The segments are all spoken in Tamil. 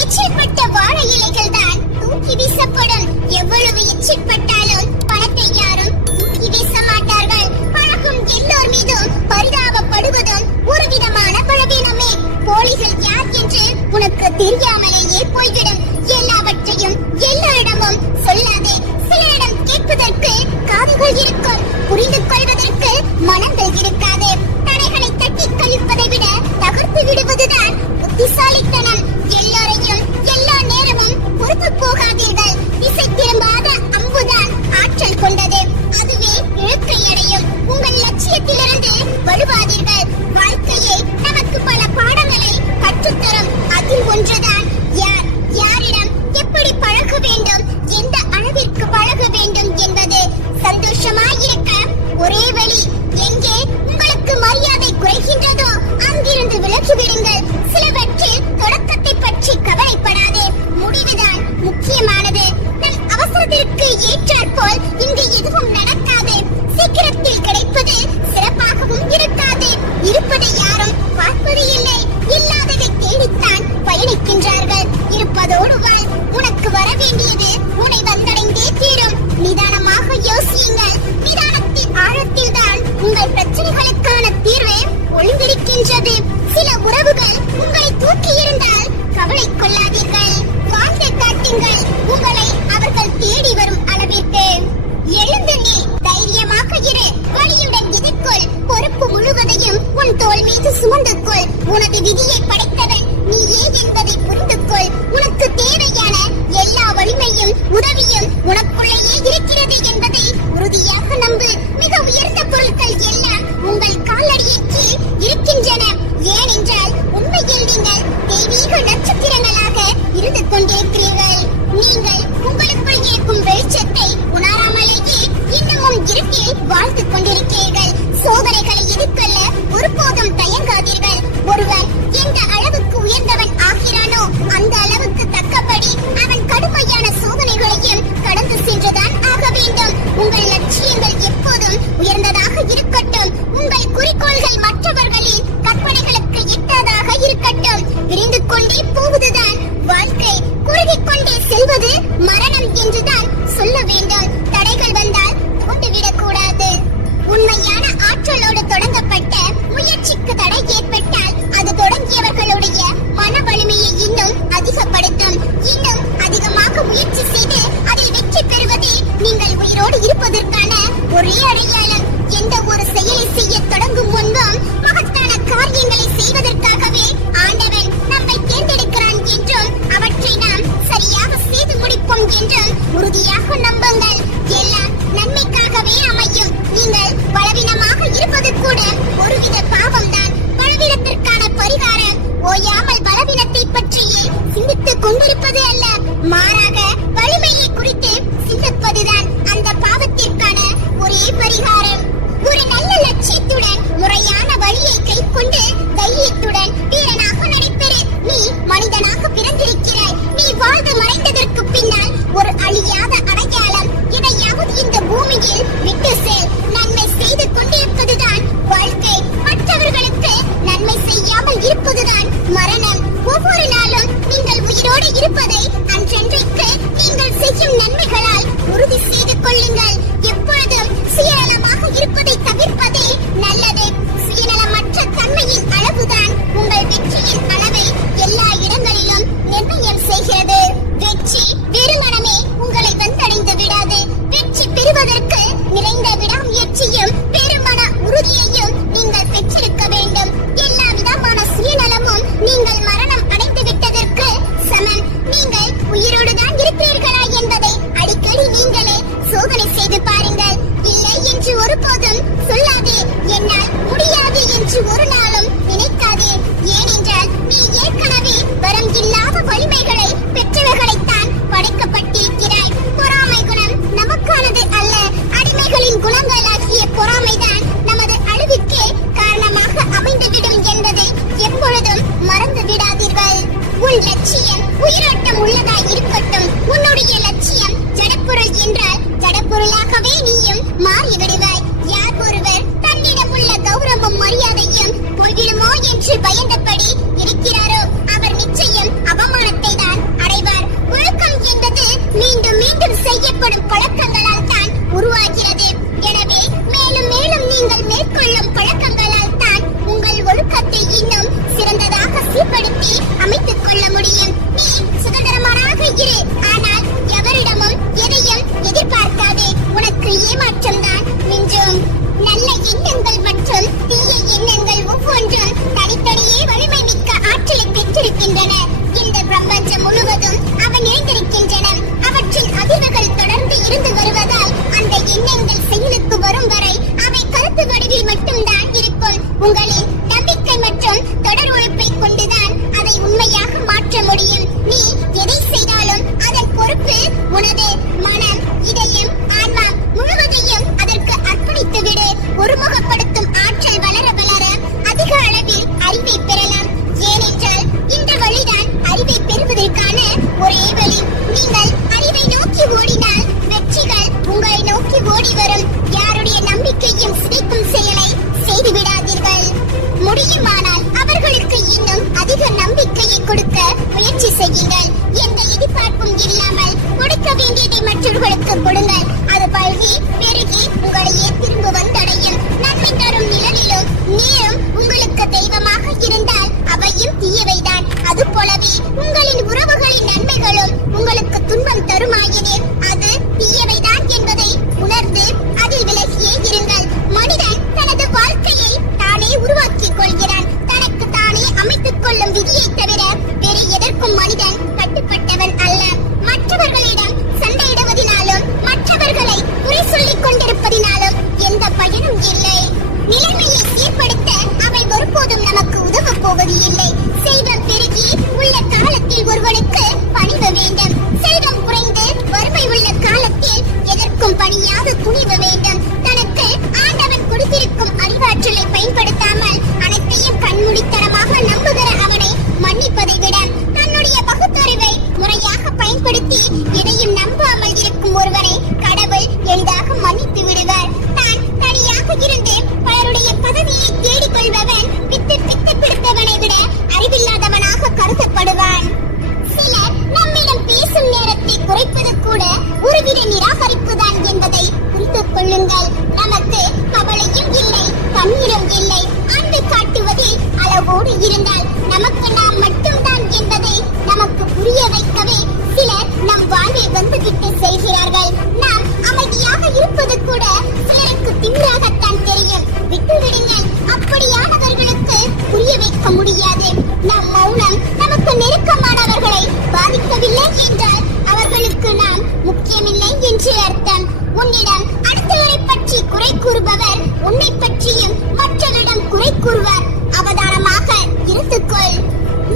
எச்சில்பட்ட வாழை இலைகள் தான் தூக்கி வீசப்படும். எவ்வளவு எச்சில்பட்டாலும் பணத்தை யாரும் தூக்கி வீச மாட்டார்கள். பழகும் எல்லோர் மீதும் பரிதாபப்படுவதும் ஒரு விதமான பழவீனமே. போலிகள் யார் என்று உனக்கு தெரியாமலேயே போய்விடும். எல்லாவற்றையும் எல்லோரிடமும் சொல்லாதே. சிலரிடம் கேட்பதற்கு காதுகள் இருக்கும், புரிந்து கொள்வதற்கு மனங்கள் இருக்காது. தடைகளை தட்டி கழிப்பதை விட தகர்த்து விடுவதுதான் புத்திசாலித்தனம். எல்லோரையும் எல்லா நேரமும் பொறுத்து போகாதீர்கள். திசை திரும்பாத அம்புதான் ஆற்றல் கொண்டது. அதுவே இலக்கை அடையும். உங்கள் லட்சியத்திலிருந்து வலுவாதீர்கள். வாழ்க்கையை நமக்கு பல பாடங்களை கற்றுத்தரும். அதில் ஒன்றுதான் யாரிடம் எப்படி பழக வேண்டும், எந்த அளவிற்கு பழக வேண்டும் என்பது. சந்தோஷமாயிருக்க ஒரே வழி. எங்கே உங்களுக்கு மரியாதை குறைகின்றதோ அங்கிருந்து விலகிவிடுங்கள். சிலவற்றில் தொடக்கத்தை பற்றி கவலைப்படாதே, முடிவுதான் முக்கியமானது. நம் அவசரத்திற்கு ஏற்றாற்போல் இங்கு எதுவும் நடக்காது. சீக்கிரத்தில் கிடைப்பது சிறப்பாகவும் இருக்காது. இருப்பதை யாரும் பார்ப்பது இல்லை. இல்லாததை தேடித்தான் பயணிக்கின்றார்கள். இருப்பதோடு வாழ். உனக்கு வர வேண்டியது உன்னை வந்தடைந்தே தீரும். நிதானமாக யோசியுங்கள். நிதானத்தின் ஆழத்தில் தான் உங்கள் பிரச்சனைகளுக்கான தீர்வு ஒளிந்திருக்கின்றது. சில உறவுகள் உங்களை தூக்கி இருந்தால் கவலை கொள்ளாதீர்கள். வாழ்ந்து காட்டுங்கள் உங்களை அவர்கள் தேடி வரும் அளவிற்கு. எழுந்து நீ தைரியமாக இரு. வலியுடன் எதிர்கொள். பொறுப்பு முழுவதையும் உன் தோள் மீது சுமந்து கொள். உனது விதியை படைத்தவன் நீயே என்பதை புரிந்து கொள். உனக்கு தேவையான எல்லா வலிமையும் உதவியும் உனக்குள்ளேயே இருக்கிறது என்பதை உறுதியாக நம்பு. மிக உயர்ந்த பொருட்கள் எல்லாம் உங்கள் காலடியின் கீழ் இருக்கின்றன. ஏனென்றால் உண்மையில் நீங்கள் தெய்வீக நட்சத்திரங்களாக இருந்து கொண்டிருக்கிறீர்கள். நீங்கள் உங்களுக்குள் இருக்கும் வெளிச்சத்தை உணராமலேயே இன்னமும் இருட்டில் வாழ்ந்து கொண்டிருக்கிறீர்கள். சோதனைகளை எதிர்கொள்ள ஒருபோதும் தயங்காதீர்கள். ஒருவன் எந்த அளவுக்கு உயர்ந்தவன் ஆகிறானோ அந்த அளவுக்கு தக்கபடி அவன் கடுமையான சோதனைகளையும் கடந்து சென்றுதான் ஆக வேண்டும். உங்கள் லட்சியங்கள் எப்போதும் உயர்ந்ததாக இருக்கட்டும். உங்கள் குறிக்கோள்கள் மற்றவர்களின் கற்பனைகளுக்கு எட்டாதாக இருக்கட்டும். விரிந்து கொண்டே போவதுதான் வாழ்க்கை. குறுகிக் கொண்டே செல்வது மரணம் என்றுதான் சொல்ல வேண்டும். தடைகள் வந்தால் தோண்டுவிடக் கூடாது. உண்மையான ஆற்றலோடு தொடங்கப்பட்ட முயற்சிக்கு தடை ஏற்பட்டால் அது தொடங்கியவர்களுடைய மன வலிமையை இன்னும் அதிகப்படுத்தும். இன்னும் அதிகமாக முயற்சி செய்து அதில் வெற்றி பெறுவதே நீங்கள் உயிரோடு இருப்பதற்கான ஒரே அடையாளம். எந்த ஒரு செயலை செய்ய தொடங்கும் முன்பும் மகத்தான காரியங்களை செய்வதற்காகவே ஆண்டவன் நம்மை தேர்ந்தெடுக்கிறான் என்றும் அவற்றை நாம் சரியாக செய்து முடிப்போம் என்றும் உறுதியாக நம்புங்கள். எல்லாம் நன்மைக்காகவே அமையும். நீங்கள் பலவீனமாக இருப்பது கூட ஒருவித பாவம்தான். பலவீனத்திற்கான பரிகாரம் ஓயாமல் பலவீனத்தை பற்றியே சிந்தித்துக் கொண்டிருப்பது அல்ல, மாறாக வலிமையை குறித்து சிந்திப்பதுதான் அந்த பாவத்திற்கான ஒரே பரிகாரம். ஒரு நல்ல லட்சியத்துடன் முறையான வழியை கைக்கொண்டு தைரியத்துடன் வீரனாக நடைபெறு. நீ மனிதனாக பிறந்திருக்கிறாய். நீ வாழ்ந்து மறைந்ததற்கு பின்னால் ஒரு அழியாத அடையாளம் எதையாவது இந்த பூமியில் விட்டு செல். நன்மை செய்து கொண்டிருப்பதுதான் வாழ்க்கை. மற்றவர்களுக்கு நன்மை செய்யாமல் இருப்பதுதான் மரணம். ஒவ்வொரு நாளும் நீங்கள் உயிரோடு இருப்பதை அன்றன்றைக்கு நீங்கள் செய்யும் நன்மைகளால் உறுதி செய்து கொள்ளுங்கள். எப்பொழுதும் சுயநலமாக இருப்பதை தவிர்ப்பதே நல்லது. சுயநலமற்ற தன்மையின் அளவுதான் உங்கள் வெற்றியின் அளவை எல்லா இடங்களிலும் நிர்ணயம் செய்கிறது. வெற்றி வெறுமனமே உங்களை வந்தடைந்து விடாது. வெற்றி பெறுவதற்கு நிறைந்த விடாமுயற்சியும் பெருமன உறுதியையும் நீங்கள் பெற்றிருக்க வேண்டும். எல்லா விதமான சுயநலமும் நீங்கள் மரணம் அடைந்து விட்டதற்கு சமம். நீங்கள் உயிரோடுதான் இருப்பீர்களா என்பதை அடிக்கடி நீங்களே சோதனை செய்து பாருங்கள். இல்லை என்று ஒருபோதும் சொல்லாதே. என்னால் முடியாது என்று ஒரு நாளும் நினைக்காதே. ஏனென்றால் நீ ஏற்கனவே வரம் இல்லாத வலிமைகளை பெற்றவர்களைத்தான் படைக்கப்பட்டிருக்கிறாய். பொறாமை குணம் நமக்கானது அல்ல. அடிமைகளின் குணங்களாகிய பொறாமைதான் நமது அழிவுக்கே காரணமாக அமைந்துவிடும் என்பதை எப்பொழுதும் மறந்து விடாதீர்கள். உன் லட்சியம் உயிரோட்டம் உள்ளதாய் இருக்கட்டும். உன்னுடைய லட்சியம் ஜடப்பொருள் என்றால் ஜடப்பொருளாகவே நீயும் மாறிவிடுவாய். யார் ஒருவர் தன்னிடம் உள்ள கௌரவம் மரியாதையும் போய்விடுமோ என்று பயந்தபடி இருக்கிறாரோ அவர் நிச்சயம் அவமானத்தை செய்யப்படும் பழக்கங்களால் தான் உருவாகிறது. எனவே மேலும் மேலும் நீங்கள் மேற்கொள்ளும் பழக்கங்களால் தான் உங்கள் ஒழுக்கத்தை இன்னும் சிறந்ததாக சீர்படுத்தி அமைத்துக் கொள்ள முடியும். நீ சுதந்திரமானாக இரு, ஆனால் எவரிடமும் எதையும் எதிர்பார்க்காதே. உனக்கு ஏமாற்றம் தான் மிஞ்சும். நல்ல எண்ணங்கள் மற்றும் தீய எண்ணங்கள் ஒவ்வொன்றும் தனித்தனியே வலிமை மிக்க ஆற்றலை பெற்றிருக்கின்றன. இந்த பிரபஞ்சம் முழுவதும் அவை நிறைந்திருக்கின்றன. அவற்றின் அதிர்வுகள் தொடர்ந்து இருந்து வருவதால் அந்த எண்ணங்கள் செயலுக்கு வரும் வரை அவை கருத்து வடிவில் மட்டும்தான் இருக்கும். உங்களின் நம்பிக்கை மற்றும் தொடர் உழைப்பை கொண்டுதான் அதை உண்மையாக மாற்ற முடியும். நீ எதை செய்தாலும் அதன் பொறுப்பு உனது. மனம், இதயம், ஆன்மா முழுவதையும் அதற்கு அர்ப்பணித்து விடு. ஒருமுகப்படுத்தும் ஆற்றல் வளர வளர அதிக அளவில் அறிவை பெறலாம். ஏனென்றால் இந்த வழிதான் அறிவை பெறுவதற்கான ஒரே வழி. நீங்கள் அறிவை நோக்கி ஓடினால் வெற்றிகள் உங்களை நோக்கி ஓடி வரும். யாருடைய நம்பிக்கையும் சிதைக்கும் செயலை செய்து விடாதீர்கள். முடியுமானால் அவர்களுக்கு இன்னும் அதிக நம்பிக்கையை கொடுக்க முயற்சி செய்யுங்கள். எந்த எதிர்பார்ப்பும் இல்லாமல் கொடுக்க வேண்டியதை மற்றவர்களுக்கு கொடுங்கள். அது பல்கி பெருகி உங்களையே திரும்ப வந்தடையும். நன்மை தரும் நிழலிலும் நீரும் உங்களுக்கு தெய்வமாக இருந்தால் அவையும் தீயவைதான். அது போலவே உங்களின் உறவுகளின் நன்மைகளும் உங்களுக்கு துன்பம் தருமாயினே அது தீயவைதான் என்பதை உணர்ந்து அதில் விலகியே இருங்கள். மனிதன் தனது வாழ்க்கையை தானே உருவாக்கிக் கொள்கிறான். தனக்கு தானே அமைத்துக் கொள்ளும் விதியை தவிர வேறு எதற்கும் மனிதன் கட்டுப்பட்டவன் அல்ல. மற்றவர்களிடம் சண்டையிடுவதினாலும் மற்றவர்களை குறை சொல்லிக் கொண்டிருப்பதினாலும் எந்த பயனும் இல்லை. நிலைமையை சீர்படுத்த அவை ஒருபோதும் நமக்கு உதவ போவது இல்லை. செல்வம் பெருகி உள்ள காலத்தில் ஒருவனுக்கு பணிவு வேண்டும். செல்வம் குறைந்து வறுமை உள்ள காலத்தில் எதற்கும் பணியாக துணிவு வேண்டும். தனக்கு ஆண்டவன் கொடுத்திருக்கும் அறிவாற்றலை பயன்படுத்தாமல் அனைத்தையும் கண்மூடித்தனமாக நம்புகிற அவனை மன்னிப்பதை விட தன்னுடைய பகுத்தறிவை முறையாக பயன்படுத்தி எதையும் நம்பாமல் இருக்கும் ஒருவரை கடவுள் எளிதாக மன்னித்து விடுவார். தான் தனியாக இருந்து பலருடைய பதவியை தேடிக் கொள்பவன் பித்து பிடித்தவனை விட அறிவில்லாதவனாக கருதப்படுவான். சிலர் நம்மிடம் பேசும் நேரத்தை குறைப்பது கூட ஒருவித நிராகரிப்புதான் என்பதை புரிந்து கொள்ளுங்கள். நமக்கு கவலையும் இல்லை, தண்ணீரும் இல்லை. அன்பு காட்டுவதில் அளவோடு இருந்தால் நமக்கு நாம் மட்டும்தான் என்பதை நமக்கு புரிய வைக்கவே சிலர் நம் வாழ்வில் வந்துவிட்டு செய்கிறார்கள். நாம் அமைதியாக இருப்பது கூட சிலருக்கு திமிராகத்தான் தெரியும். விட்டுவிடுங்கள். அப்படியானவர்களுக்கு புரிய வைக்க முடியாது. நம் மௌனம் நமக்கு நெருக்கமானவர்களை பாதிக்கவில்லை என்றால் அவர்களுக்கு நாம் முக்கியமில்லை என்று அர்த்தம். உன்னிடம் அடுத்தவரை பற்றி குறை கூறுபவர் உன்னை பற்றியும் மற்றவரிடம் குறை கூறுவார். அவதானமாக இருந்துக்கொள்.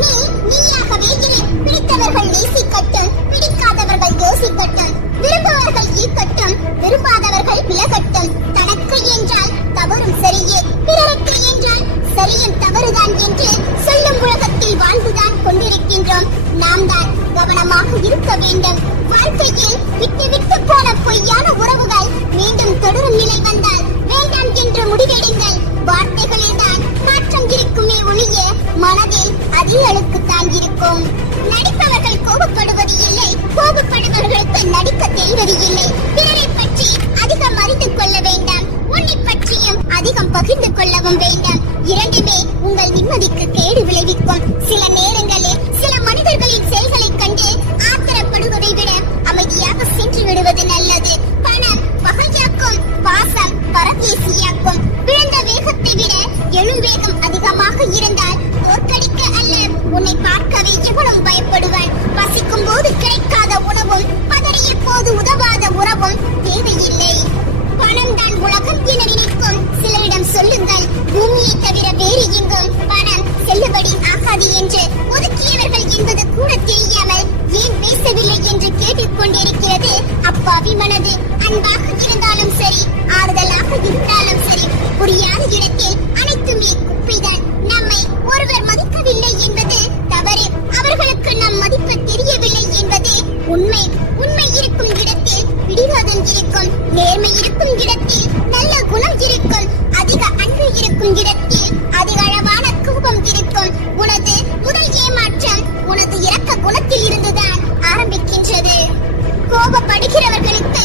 நீ நீயாகவே இரு. பிடித்தவர்கள் நேசிக்கட்டும், பிடிக்காதவர்கள் யோசிக்கட்டும். விரும்புவர்கள் ஈர்க்கட்டும், விரும்பாதவர்கள் விலகட்டும். தனக்கு என்றால் தவறும் சரியே, பிறருக்கு என்றால் சரியும் தவறுதான் என்று சொல்லும் உலகத்தில் வாழ்ந்துதான் கொண்டிருக்கின்றோம். நாம் தான் கவனமாக இருக்க வேண்டும். வாழ்க்கையில் விட்டு விட்டு போன பொய்யான உறவுகள் மீண்டும் தொடரும் நிலை வந்தால் வேண்டாம் என்று முடிவெடுங்கள். வார்த்தைகளில் தான் மாற்றம் இருக்குமே ஒழிய மனதில் அதிக அழுக்குத்தான் இருக்கும். நடிப்பவர்கள் கோபப்படுவது இல்லை, கோபப்படுபவர்களுக்கு நடிக்க தெரிவது இல்லை. பிறரை பற்றி அதிகம் அறிந்து கொள்ள வேண்டாம். உன்னை பற்றியும் அதிகம் பகிர்ந்து கொள்ளவும் வேண்டாம். இரண்டுமே உங்கள் நிம்மதிக்கு கேடு விளைவிக்கும். சில நேரங்களில் சில மனிதர்களின் செயல்களை கண்டு ஆத்திரப்படுவதை விட அமைதியாக சென்று விடுவது நல்லது. பணம் பகையாக்கும், பாசம் பரதேசியாக்கும். விழுந்த வேகத்தை விட எழும் வேகம் அதிகமாக இருந்தால் தோற்கடிக்க அல்ல, உன்னை பார்க்கவே எவனும் பயப்படுவான். பசிக்கும் போது கிடைக்காத உணவும் பதறிய போது உதவாத உறவும் தேவையில்லை. பணம் தான் உலகம் என நினைக்கும் சிலரிடம் சொல்லுங்கள். பூமியை தவிர வேறு எங்கும் பணம் செல்லுபடி ஆகாது என்று ஒதுக்கியவர்கள் என்பது கூட தெரியாமல் ஏன் பேசவில்லை என்று கேட்டுக் கொண்டிருக்கிறது அப்பாவி மனது. அன்பாக இருந்தாலும் சரி, ஆறுதலாக இருந்தாலும் சரி, புரியாத இடத்தில் அனைத்துமே குப்பைதான். நம்மை ஒருவர் மதிக்கவில்லை என்பது தவறு. அவர்களுக்கு நம் மதிப்பு தெரியவில்லை என்பது உண்மை. உண்மை இருக்கும் இடத்தில் பிடிவாதம் இருக்கும். நேர்மை இருக்கும் இடத்தில் நல்ல குணம் இருக்கும். அதிக அன்பு இருக்கும் இடத்தில் அதிக அளவான கோபம் இருக்கும். உனது முதல் ஏமாற்றம் உனது இரக்க குணத்தில் இருந்துதான் ஆரம்பிக்கின்றது. கோபப்படுகிறவர்களுக்கு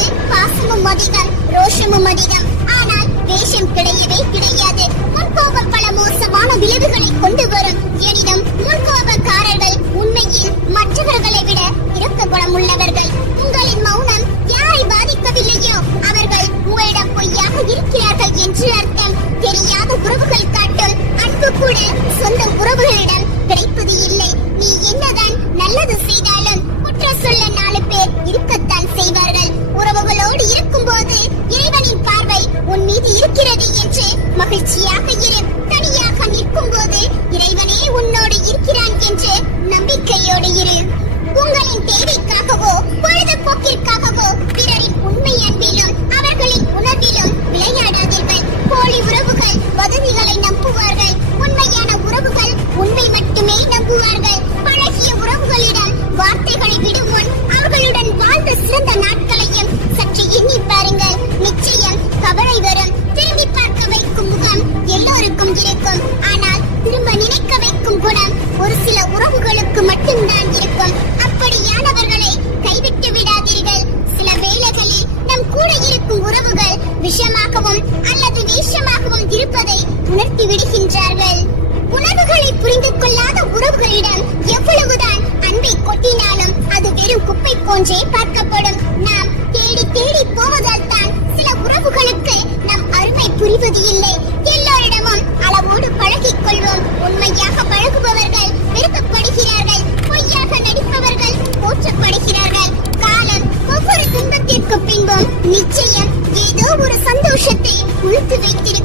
சேர்த்து வைத்திருக்கிறேன்.